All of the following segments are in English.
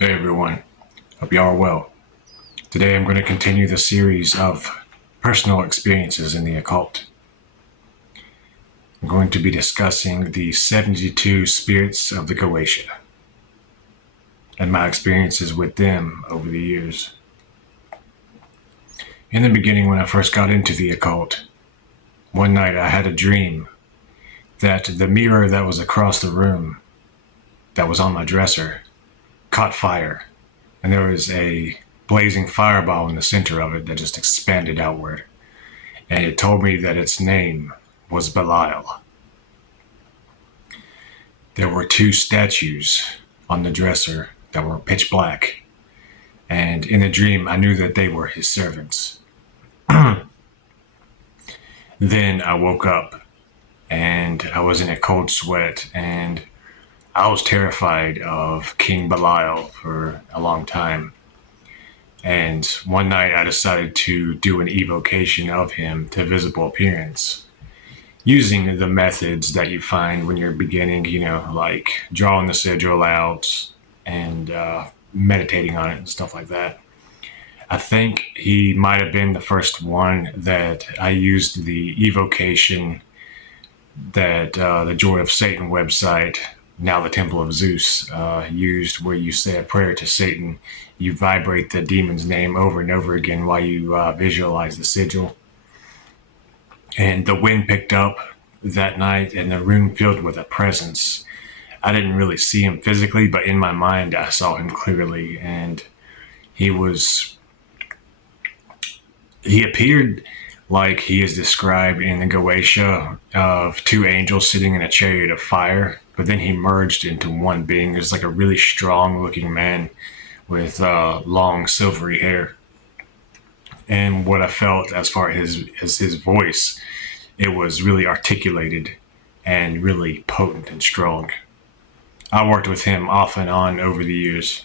Hey everyone, hope you all are well. Today I'm going to continue the series of personal experiences in the occult. I'm going to be discussing the 72 spirits of the Goetia and my experiences with them over the years. In the beginning, when I first got into the occult, one night I had a dream that the mirror that was across the room, that was on my dresser, caught fire, and there was a blazing fireball in the center of it that just expanded outward. And it told me that its name was Balile. There were two statues on the dresser that were pitch black, and in the dream I knew that they were his servants. Then I woke up and I was in a cold sweat, and I was terrified of King Balile for a long time. And one night I decided to do an evocation of him to visible appearance, using the methods that you find when you're beginning, like drawing the sigil out and meditating on it and stuff like that. I think he might have been the first one that I used the evocation that the Joy of Satan website, now the Temple of Zeus, used, where you say a prayer to Satan. You vibrate the demon's name over and over again while you visualize the sigil. And the wind picked up that night, and the room filled with a presence. I didn't really see him physically, but in my mind, I saw him clearly. And he appeared like he is described in the Goetia of two angels sitting in a chariot of fire, but then he merged into one being. There's like a really strong looking man with long silvery hair. And what I felt as far as his voice, it was really articulated and really potent and strong. I worked with him off and on over the years,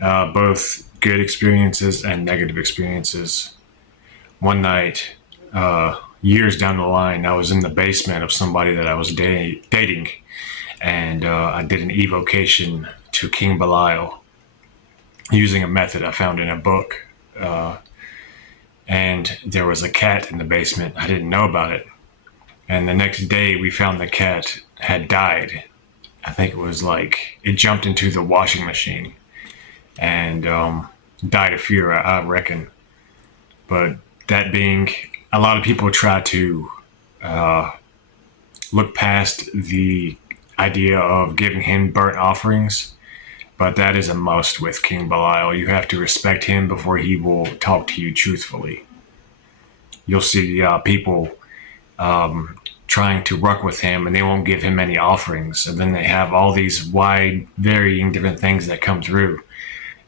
both good experiences and negative experiences. One night, years down the line, I was in the basement of somebody that I was dating, and I did an evocation to King Balile using a method I found in a book. And there was a cat in the basement. I didn't know about it. And the next day, we found the cat had died. I think it was like it jumped into the washing machine and died of fear, I reckon. But that being, a lot of people try to look past the idea of giving him burnt offerings, but that is a must with King Balile. You have to respect him before he will talk to you truthfully. You'll see people trying to work with him, and they won't give him any offerings. And then they have all these wide, varying different things that come through.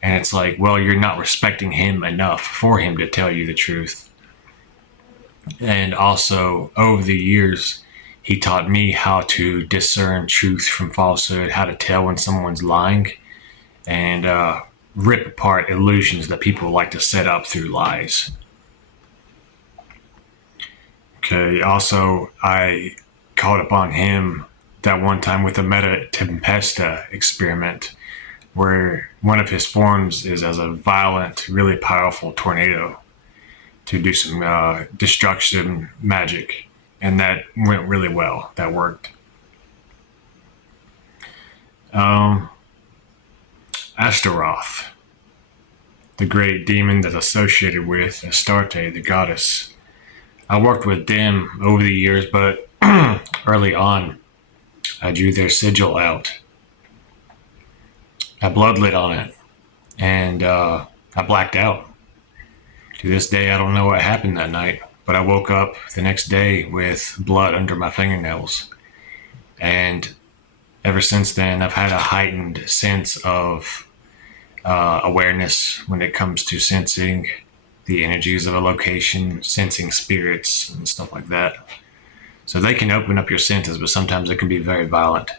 And it's like, well, you're not respecting him enough for him to tell you the truth. And also, over the years, he taught me how to discern truth from falsehood, how to tell when someone's lying, and rip apart illusions that people like to set up through lies. Okay, also, I caught upon him that one time with the Meta Tempesta experiment, where one of his forms is as a violent, really powerful tornado to do some destruction magic. And that went really well. That worked. Asteroth, the great demon that's associated with Astarte, the goddess. I worked with them over the years, but early on, I drew their sigil out. I bloodlit on it, and I blacked out. To this day, I don't know what happened that night, but I woke up the next day with blood under my fingernails. And ever since then, I've had a heightened sense of awareness when it comes to sensing the energies of a location, sensing spirits and stuff like that. So they can open up your senses, but sometimes it can be very violent.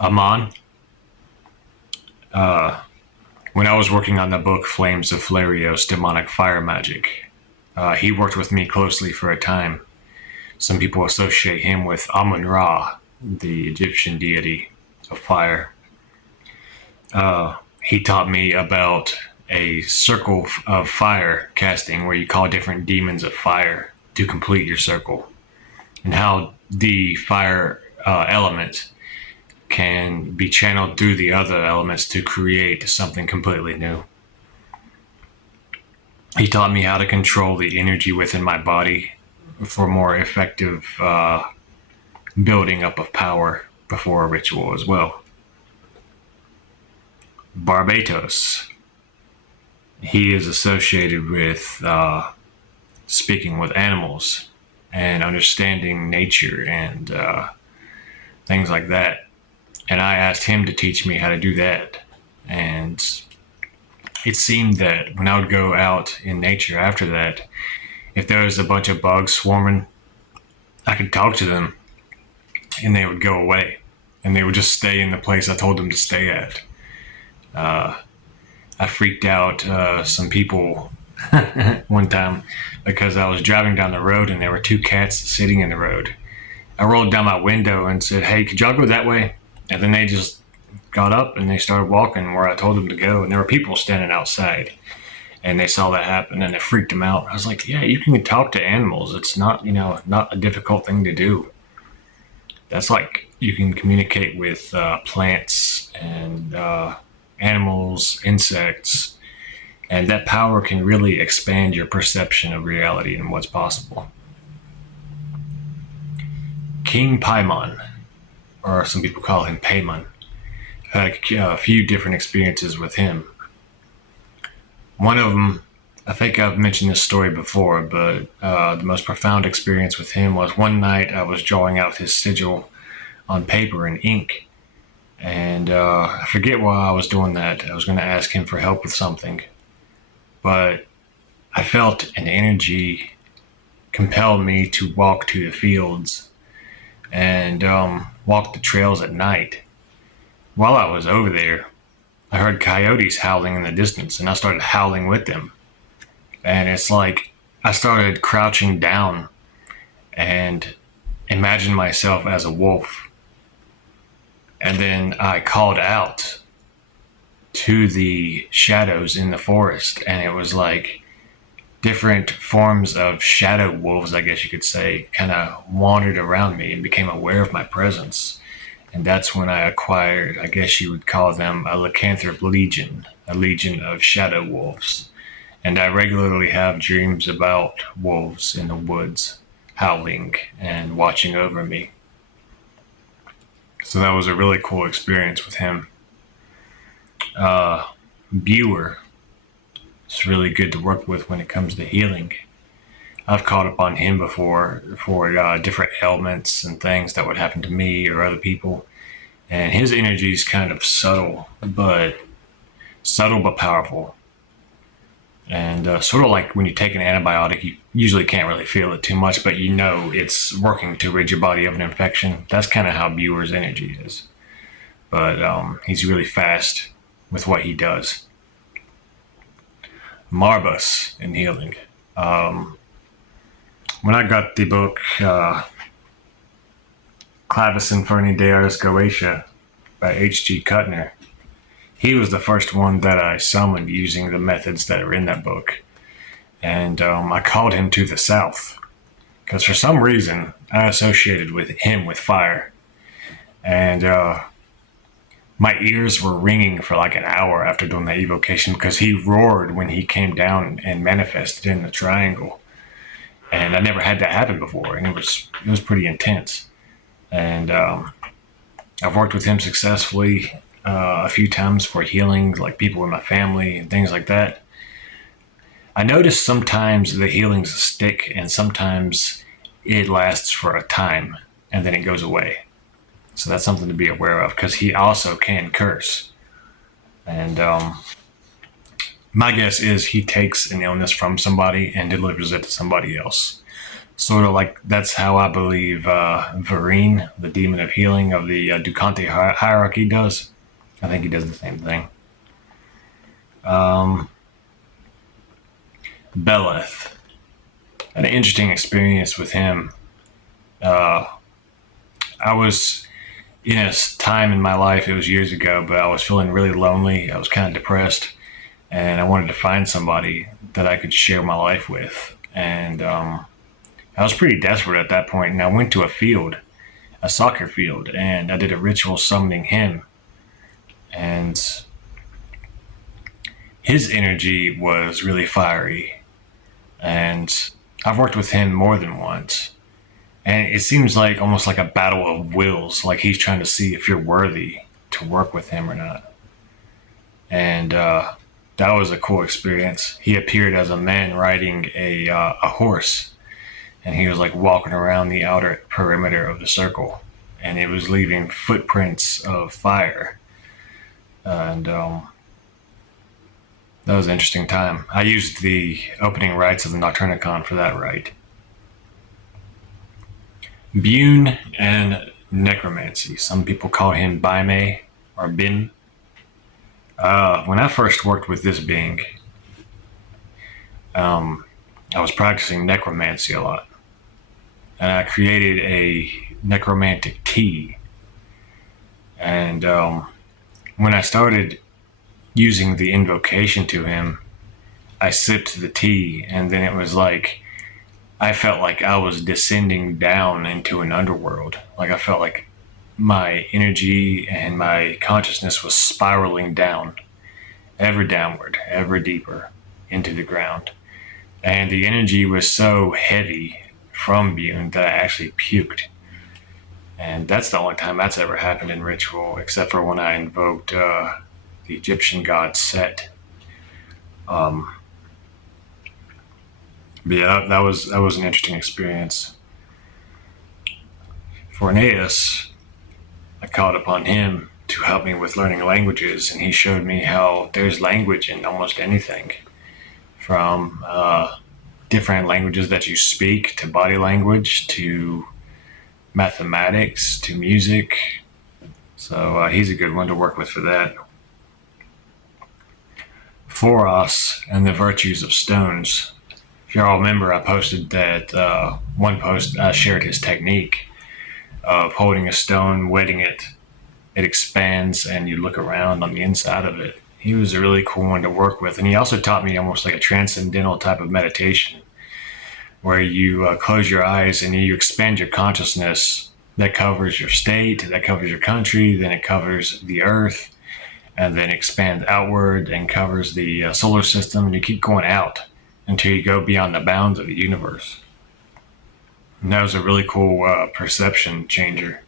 Aman, when I was working on the book Flames of Flarios, Demonic Fire Magic, he worked with me closely for a time. Some people associate him with Amun Ra, the Egyptian deity of fire. He taught me about a circle of fire casting where you call different demons of fire to complete your circle, and how the fire element can be channeled through the other elements to create something completely new. He taught me how to control the energy within my body for more effective building up of power before a ritual as well. Barbados. He is associated with speaking with animals and understanding nature and things like that. And I asked him to teach me how to do that. And it seemed that when I would go out in nature after that, if there was a bunch of bugs swarming, I could talk to them and they would go away. And they would just stay in the place I told them to stay at. I freaked out some people one time because I was driving down the road and there were two cats sitting in the road. I rolled down my window and said, "Hey, could y'all go that way?" And then they just got up and they started walking where I told them to go. And there were people standing outside and they saw that happen and it freaked them out. I was like, yeah, you can talk to animals. It's not, not a difficult thing to do. That's like you can communicate with plants and animals, insects, and that power can really expand your perception of reality and what's possible. King Payman, or some people call him Payman, had a few different experiences with him. One of them, I think I've mentioned this story before, but the most profound experience with him was one night I was drawing out his sigil on paper and ink. And I forget why I was doing that. I was going to ask him for help with something. But I felt an energy compel me to walk to the fields and walk the trails at night. While I was over there, I heard coyotes howling in the distance, and I started howling with them. And it's like I started crouching down and imagined myself as a wolf. And then I called out to the shadows in the forest, and it was like different forms of shadow wolves, I guess you could say, kind of wandered around me and became aware of my presence. And that's when I acquired, I guess you would call them, a lycanthrope legion, a legion of shadow wolves. And I regularly have dreams about wolves in the woods howling and watching over me. So that was a really cool experience with him. Buer is really good to work with when it comes to healing. I've caught up on him before for different ailments and things that would happen to me or other people. And his energy is kind of subtle but powerful. And sort of like when you take an antibiotic, you usually can't really feel it too much, but you know it's working to rid your body of an infection. That's kind of how Buer's energy is. But he's really fast with what he does. Marbus in healing. When I got the book Clavis Inferni de Ars Goetia by H.G. Kuttner, he was the first one that I summoned using the methods that are in that book. And I called him to the south because for some reason I associated with him with fire. And my ears were ringing for like an hour after doing that evocation because he roared when he came down and manifested in the triangle. And I never had that happen before, and it was pretty intense. And I've worked with him successfully a few times for healing, like people in my family and things like that. I noticed sometimes the healings stick and sometimes it lasts for a time and then it goes away. So that's something to be aware of because he also can curse. And my guess is he takes an illness from somebody and delivers it to somebody else. Sort of like that's how I believe Varine, the demon of healing of the Ducante hierarchy, does. I think he does the same thing. Belellith. Had an interesting experience with him. I was in a time in my life, it was years ago, but I was feeling really lonely. I was kind of depressed, and I wanted to find somebody that I could share my life with. And I was pretty desperate at that point, and I went to a soccer field, and I did a ritual summoning him. And his energy was really fiery, and I've worked with him more than once. And it seems like almost like a battle of wills, like he's trying to see if you're worthy to work with him or not. And that was a cool experience. He appeared as a man riding a horse, and he was like walking around the outer perimeter of the circle, and it was leaving footprints of fire. And that was an interesting time. I used the opening rites of the Nocturnicon for that rite. Buune and necromancy. Some people call him Baime or Bim. When I first worked with this being, I was practicing necromancy a lot. And I created a necromantic tea. And when I started using the invocation to him, I sipped the tea, and then it was like I felt like I was descending down into an underworld. Like I felt like my energy and my consciousness was spiraling down, ever downward, ever deeper into the ground. And the energy was so heavy from Buune that I actually puked. And that's the only time that's ever happened in ritual, except for when I invoked the Egyptian god Set. But yeah, that was an interesting experience. For Aeneas, I called upon him to help me with learning languages, and he showed me how there's language in almost anything, from different languages that you speak to body language to mathematics to music. So he's a good one to work with for that. Foros and the virtues of stones. If y'all remember, I posted that one post. I shared his technique of holding a stone, wetting it. It expands, and you look around on the inside of it. He was a really cool one to work with, and he also taught me almost like a transcendental type of meditation, where you close your eyes and you expand your consciousness. That covers your state, that covers your country, then it covers the earth, and then expands outward and covers the solar system, and you keep going out until you go beyond the bounds of the universe. And that was a really cool perception changer.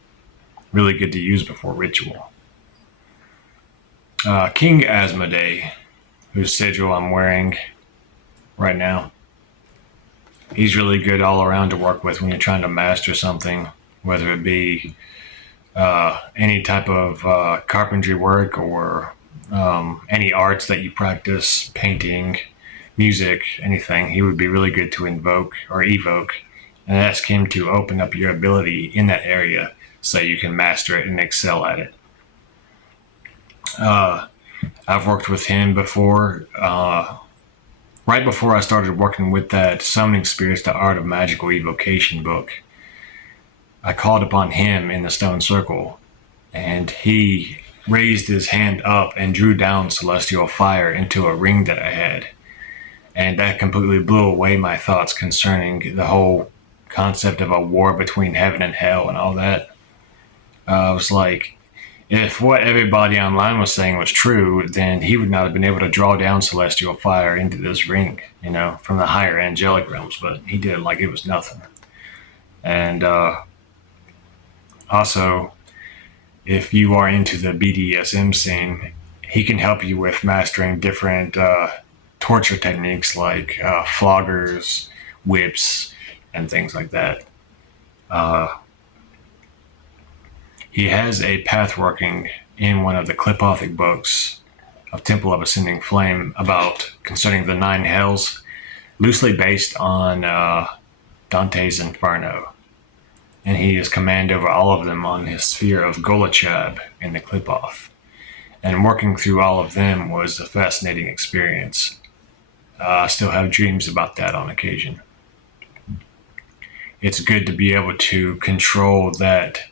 Really good to use before ritual. King Asthma, whose sigil I'm wearing right now. He's really good all around to work with when you're trying to master something, whether it be any type of carpentry work or any arts that you practice, painting, music, anything. He would be really good to invoke or evoke and ask him to open up your ability in that area so you can master it and excel at it. I've worked with him before. Right before I started working with that Summoning Spirits, the Art of Magical Evocation book, I called upon him in the stone circle, and he raised his hand up and drew down celestial fire into a ring that I had. And that completely blew away my thoughts concerning the whole concept of a war between heaven and hell and all that. I was like, if what everybody online was saying was true, then he would not have been able to draw down celestial fire into this ring, from the higher angelic realms, but he did it like it was nothing. And also, if you are into the BDSM scene, he can help you with mastering different torture techniques like floggers, whips, and things like that. He has a path working in one of the Clipothic books of Temple of Ascending Flame about concerning the 9 hells, loosely based on Dante's Inferno. And he is command over all of them on his sphere of Golachab in the Clipoth. And working through all of them was a fascinating experience. I still have dreams about that on occasion. It's good to be able to control that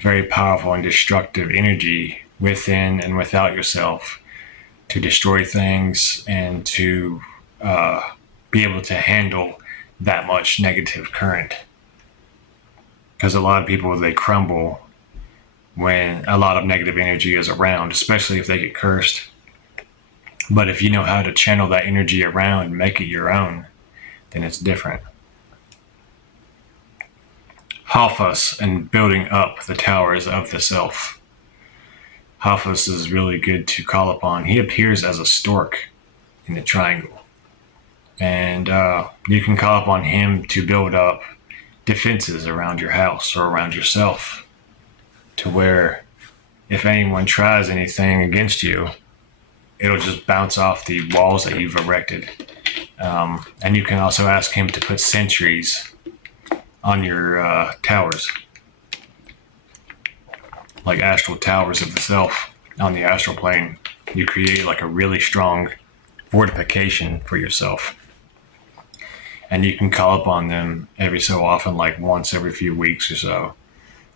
very powerful and destructive energy within and without yourself to destroy things and to be able to handle that much negative current. Because a lot of people, they crumble when a lot of negative energy is around, especially if they get cursed. But if you know how to channel that energy around and make it your own, then it's different. Hoffus and building up the towers of the self. Hoffus is really good to call upon. He appears as a stork in the triangle. And you can call upon him to build up defenses around your house or around yourself, to where if anyone tries anything against you, it'll just bounce off the walls that you've erected. And you can also ask him to put sentries on your towers, like astral towers of the self on the astral plane. You create like a really strong fortification for yourself. And you can call upon them every so often, like once every few weeks or so,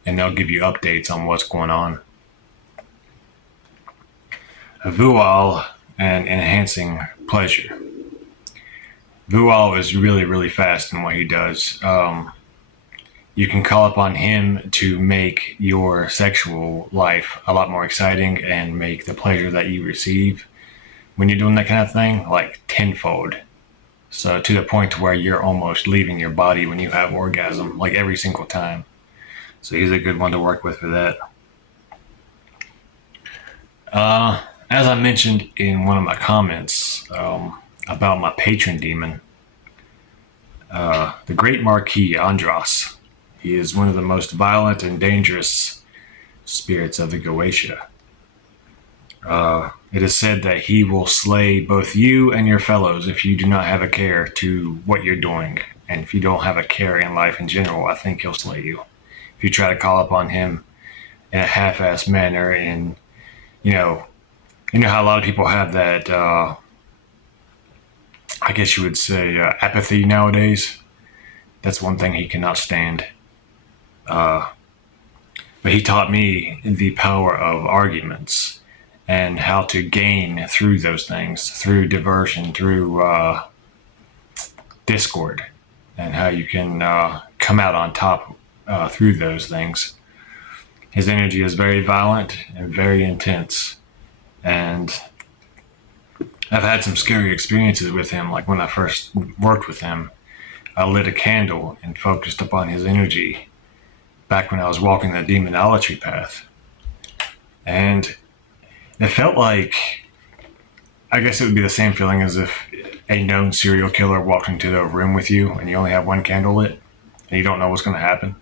and they'll give you updates on what's going on. Vuall and enhancing pleasure. Vuall is really, really fast in what he does. You can call upon him to make your sexual life a lot more exciting and make the pleasure that you receive when you're doing that kind of thing like tenfold. So to the point where you're almost leaving your body when you have orgasm, like every single time. So he's a good one to work with for that. As I mentioned in one of my comments about my patron demon, the Great Marquis Andros, he is one of the most violent and dangerous spirits of the Goetia. It is said that he will slay both you and your fellows if you do not have a care to what you're doing. And if you don't have a care in life in general, I think he'll slay you. If you try to call upon him in a half-assed manner, and you know how a lot of people have that, I guess you would say, apathy nowadays. That's one thing he cannot stand. But he taught me the power of arguments and how to gain through those things, through diversion, through discord, and how you can come out on top through those things. His energy is very violent and very intense, and I've had some scary experiences with him. Like when I first worked with him, I lit a candle and focused upon his energy back when I was walking that demonolatry path, and it felt like, I guess it would be the same feeling as if a known serial killer walked into the room with you and you only have one candle lit and you don't know what's going to happen.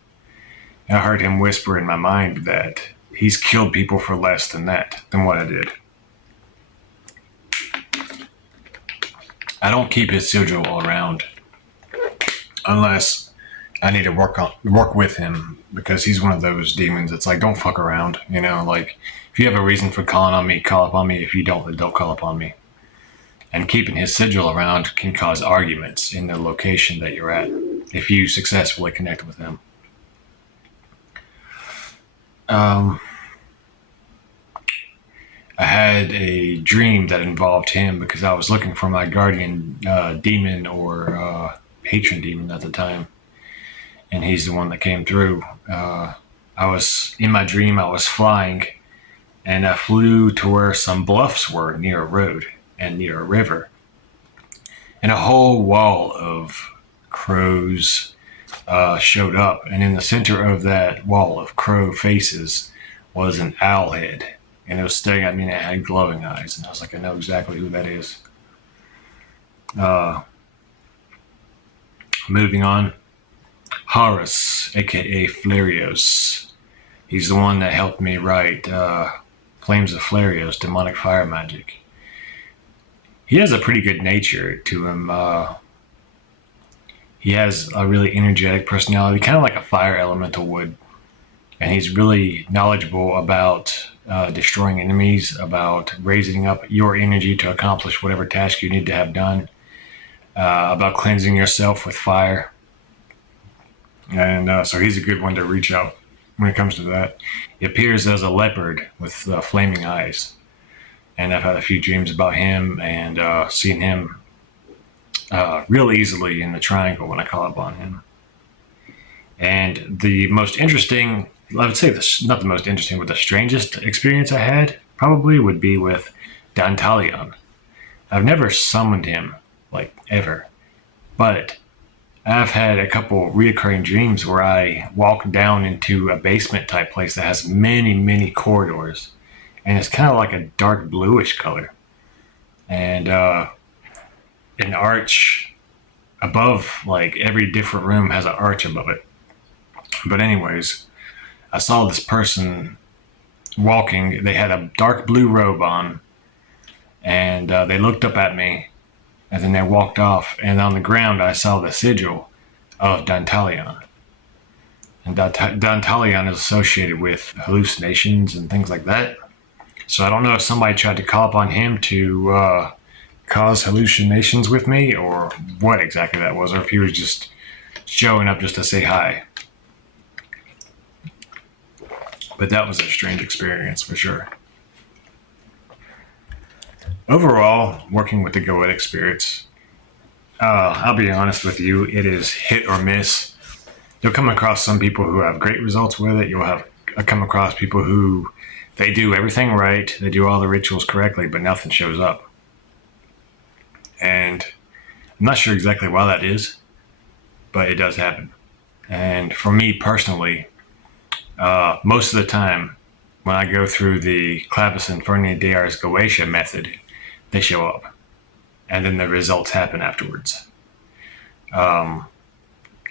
And I heard him whisper in my mind that he's killed people for less than what I did. I don't keep his sigil around unless I need to work with him, because he's one of those demons. It's like, don't fuck around, like, if you have a reason for calling on me, call upon me. If you don't, then don't call upon me. And keeping his sigil around can cause arguments in the location that you're at if you successfully connect with him. I had a dream that involved him because I was looking for my guardian demon or patron demon at the time. And he's the one that came through. In my dream, I was flying, and I flew to where some bluffs were near a road and near a river. And a whole wall of crows showed up. And in the center of that wall of crow faces was an owl head. And it was staring at me, and it had glowing eyes. And I was like, I know exactly who that is. Moving on. Horus, aka Flarios. He's the one that helped me write Flames of Flarios, Demonic Fire Magic. He has a pretty good nature to him. He has a really energetic personality, kind of like a fire elemental would. And he's really knowledgeable about destroying enemies, about raising up your energy to accomplish whatever task you need to have done, about cleansing yourself with fire. And so he's a good one to reach out when it comes to that. He appears as a leopard with flaming eyes. And I've had a few dreams about him and seen him real easily in the triangle when I call upon him. And the most interesting, I would say this, not the most interesting, but the strangest experience I had probably would be with Dantalion. I've never summoned him, like, ever. But I've had a couple reoccurring dreams where I walk down into a basement type place that has many, many corridors. And it's kind of like a dark bluish color. And an arch above, like, every different room has an arch above it. But anyways, I saw this person walking. They had a dark blue robe on, and they looked up at me, and then they walked off. And on the ground, I saw the sigil of Dantalion. And Dantalion is associated with hallucinations and things like that. So I don't know if somebody tried to call upon him to cause hallucinations with me, or what exactly that was, or if he was just showing up just to say hi. But that was a strange experience for sure. Overall, working with the Goetic spirits, I'll be honest with you, it is hit or miss. You'll come across some people who have great results with it. You'll have come across people who they do everything right, they do all the rituals correctly, but nothing shows up. And I'm not sure exactly why that is, but it does happen. And for me personally, most of the time, when I go through the Clavis and Fernia de Ars Goetia method, they show up. And then the results happen afterwards.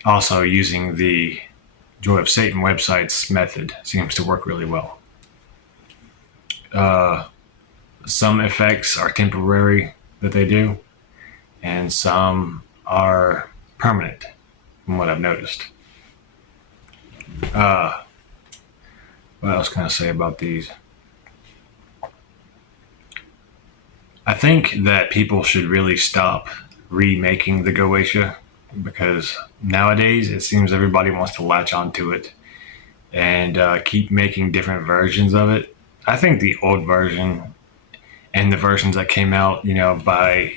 Also, using the Joy of Satan website's method seems to work really well. Some effects are temporary that they do, and some are permanent, from what I've noticed. What else can I say about these? I think that people should really stop remaking the Goetia, because nowadays it seems everybody wants to latch onto it and keep making different versions of it. I think the old version and the versions that came out, by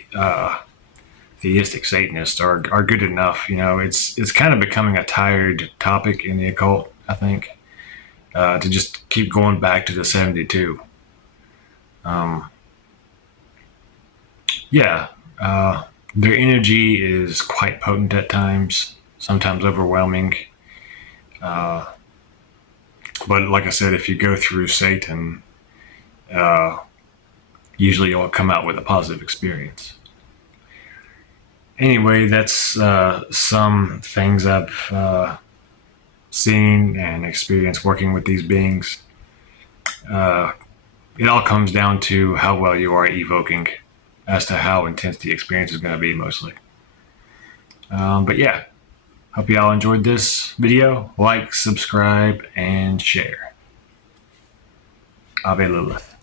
theistic Satanists are good enough. It's kind of becoming a tired topic in the occult, I think. To just keep going back to the 72. Their energy is quite potent at times, sometimes overwhelming. But like I said, if you go through Satan, usually you'll come out with a positive experience. Anyway, that's some things I've seen and experienced working with these beings. It all comes down to how well you are evoking as to how intense the experience is going to be mostly. But yeah, hope y'all enjoyed this video. Like, subscribe, and share. Belellith.